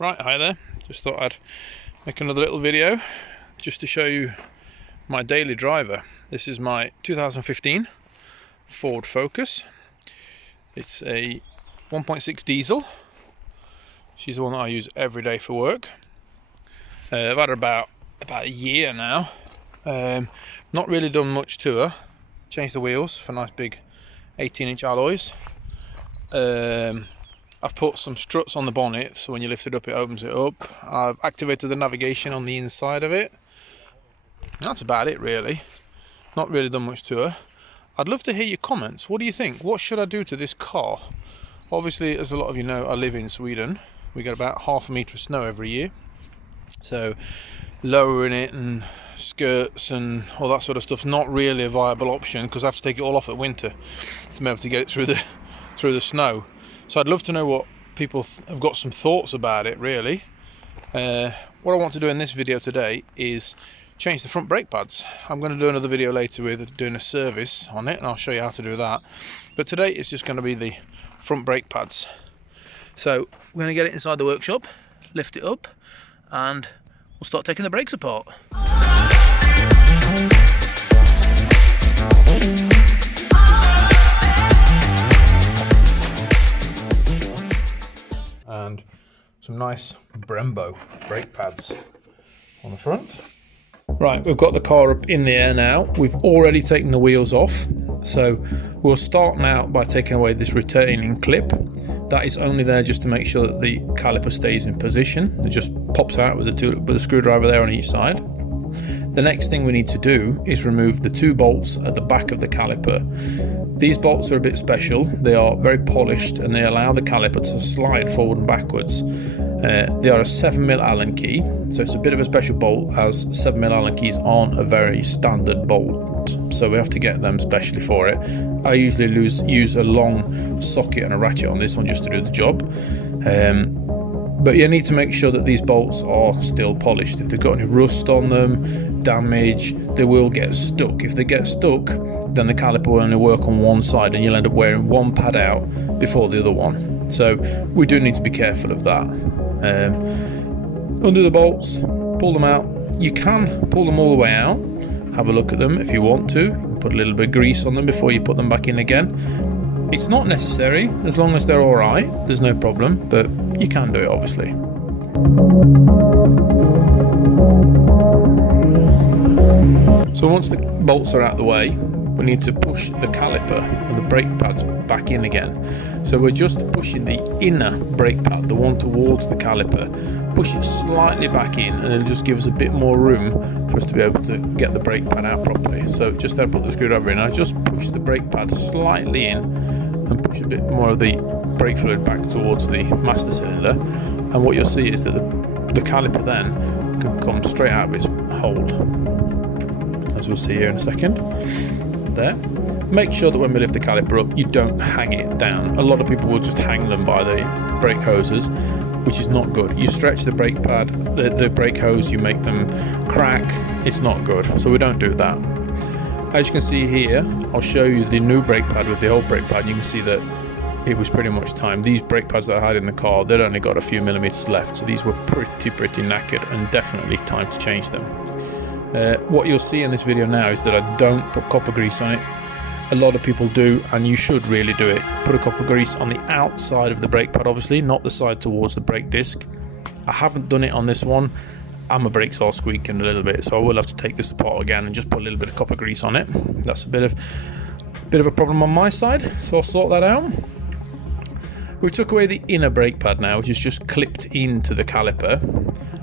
Right, hi there. Just thought I'd make another little video just to show you my daily driver. This is my 2015 Ford Focus. It's a 1.6 diesel. She's the one that I use every day for work. I've had her about a year now. Not really done much to her. Changed the wheels for nice big 18-inch alloys. I've put some struts on the bonnet, so when you lift it up, it opens it up. I've activated the navigation on the inside of it. That's about it, really. Not really done much to her. I'd love to hear your comments. What do you think? What should I do to this car? Obviously, as a lot of you know, I live in Sweden. We get about half a metre of snow every year. So lowering it and skirts and all that sort of stuff's not really a viable option, because I have to take it all off at winter to be able to get it through the snow. So I'd love to know what people have got some thoughts about it, really. What I want to do in this video today is change the front brake pads. I'm going to do another video later with doing a service on it, and I'll show you how to do that. But today it's just going to be the front brake pads. So we're going to get it inside the workshop, lift it up, and we'll start taking the brakes apart. And some nice Brembo brake pads on the front. Right, we've got the car up in the air now. We've already taken the wheels off, so we'll start now by taking away this retaining clip. That is only there just to make sure that the caliper stays in position. It just pops out with a screwdriver there on each side. The next thing we need to do is remove the two bolts at the back of the caliper. These bolts are a bit special. They are very polished and they allow the caliper to slide forward and backwards. They are a 7mm Allen key, so it's a bit of a special bolt, as 7mm Allen keys aren't a very standard bolt, so we have to get them specially for it. I usually use a long socket and a ratchet on this one just to do the job. But you need to make sure that these bolts are still polished. If they've got any rust on them, damage, they will get stuck. If they get stuck, then the caliper will only work on one side and you'll end up wearing one pad out before the other one. So we do need to be careful of that. Undo the bolts, pull them out. You can pull them all the way out, have a look at them if you want to. You can put a little bit of grease on them before you put them back in again. It's not necessary, as long as they're alright, there's no problem, but you can do it obviously. So once the bolts are out of the way, we need to push the caliper and the brake pads back in again. So we're just pushing the inner brake pad, the one towards the caliper, push it slightly back in, and it'll just give us a bit more room for us to be able to get the brake pad out properly. So just there, put the screwdriver in. I just push the brake pad slightly in and push a bit more of the brake fluid back towards the master cylinder, and what you'll see is that the caliper then can come straight out of its hold, as we'll see here in a second. There. Make sure that when we lift the caliper up, you don't hang it down. A lot of people will just hang them by the brake hoses, which is not good. You stretch the brake pad, the brake hose, you make them crack. It's not good, so we don't do that. As you can see here, I'll show you the new brake pad with the old brake pad. You can see that it was pretty much time. These brake pads that I had in the car, they'd only got a few millimeters left, so these were pretty knackered, and definitely time to change them. What you'll see in this video now is that I don't put copper grease on it. A lot of people do, and you should really do it. Put a copper grease on the outside of the brake pad, obviously, not the side towards the brake disc. I haven't done it on this one, and my brakes are squeaking a little bit, so I will have to take this apart again and just put a little bit of copper grease on it. That's a bit of a problem on my side, so I'll sort that out. We took away the inner brake pad now, which is just clipped into the caliper.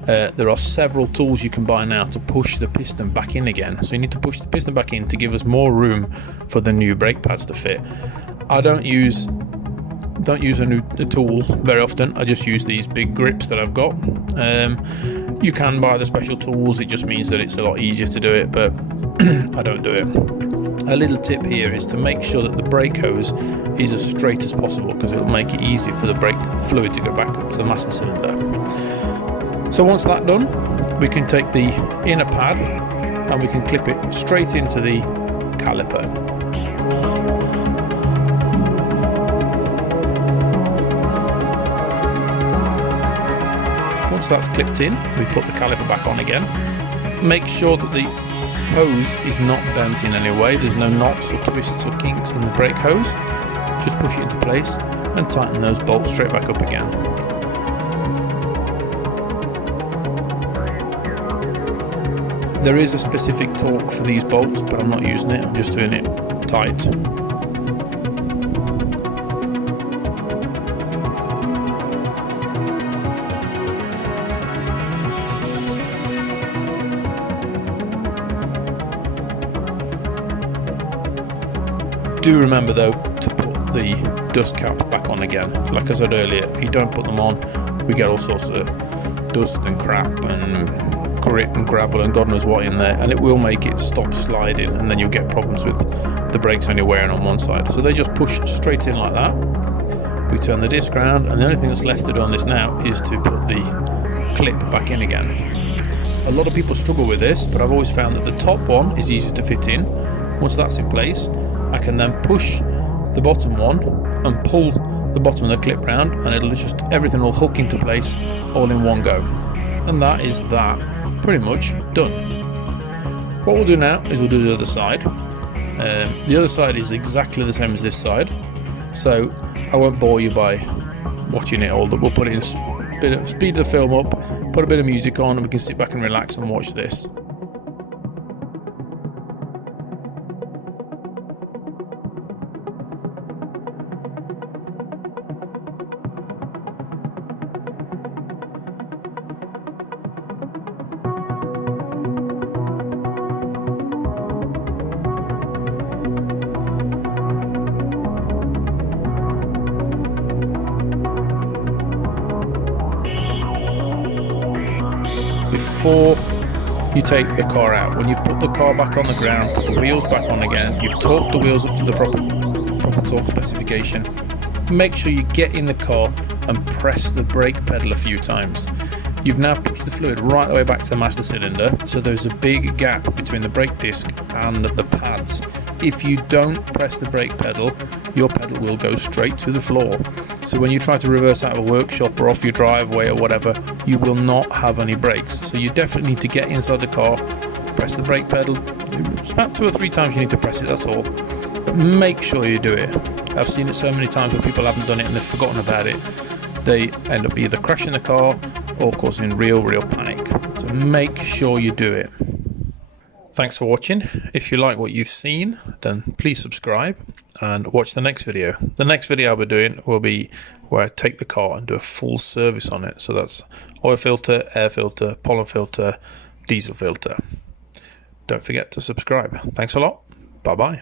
There are several tools you can buy now to push the piston back in again. So you need to push the piston back in to give us more room for the new brake pads to fit. I don't use a tool very often. I just use these big grips that I've got. You can buy the special tools. It just means that it's a lot easier to do it, but I don't do it. A little tip here is to make sure that the brake hose is as straight as possible, because it'll make it easy for the brake fluid to go back up to the master cylinder. So once that's done, we can take the inner pad and we can clip it straight into the caliper. Once that's clipped in, we put the caliper back on again. Make sure that the hose is not bent in any way. There's no knots or twists or kinks in the brake hose. Just push it into place and tighten those bolts straight back up again. There is a specific torque for these bolts, but I'm not using it, I'm just doing it tight. Do remember though to put the dust cap back on again. Like I said earlier, if you don't put them on, we get all sorts of dust and crap and grit and gravel and God knows what in there, and it will make it stop sliding, and then you'll get problems with the brakes only wearing on one side. So they just push straight in like that. We turn the disc around, and the only thing that's left to do on this now is to put the clip back in again. A lot of people struggle with this, but I've always found that the top one is easiest to fit in. Once that's in place, I can then push the bottom one and pull the bottom of the clip round, and it'll just, everything will hook into place all in one go. And that is that. Pretty much done. What we'll do now is we'll do the other side. The other side is exactly the same as this side, so I won't bore you by watching it all. We'll put it in a bit of speed the film up, put a bit of music on, and we can sit back and relax and watch this. Before you take the car out, when you've put the car back on the ground, put the wheels back on again, you've torqued the wheels up to the proper torque specification, make sure you get in the car and press the brake pedal a few times. You've now pushed the fluid right the way back to the master cylinder, so there's a big gap between the brake disc and the pads. If you don't press the brake pedal, your pedal will go straight to the floor. So when you try to reverse out of a workshop or off your driveway or whatever, you will not have any brakes. So you definitely need to get inside the car, press the brake pedal. It's about 2 or 3 times you need to press it, that's all. But make sure you do it. I've seen it so many times where people haven't done it and they've forgotten about it. They end up either crashing the car or causing real panic. So make sure you do it. Thanks for watching. If you like what you've seen, then please subscribe and watch the next video. The next video I'll be doing will be where I take the car and do a full service on it. So that's oil filter, air filter, pollen filter, diesel filter. Don't forget to subscribe. Thanks a lot. Bye bye.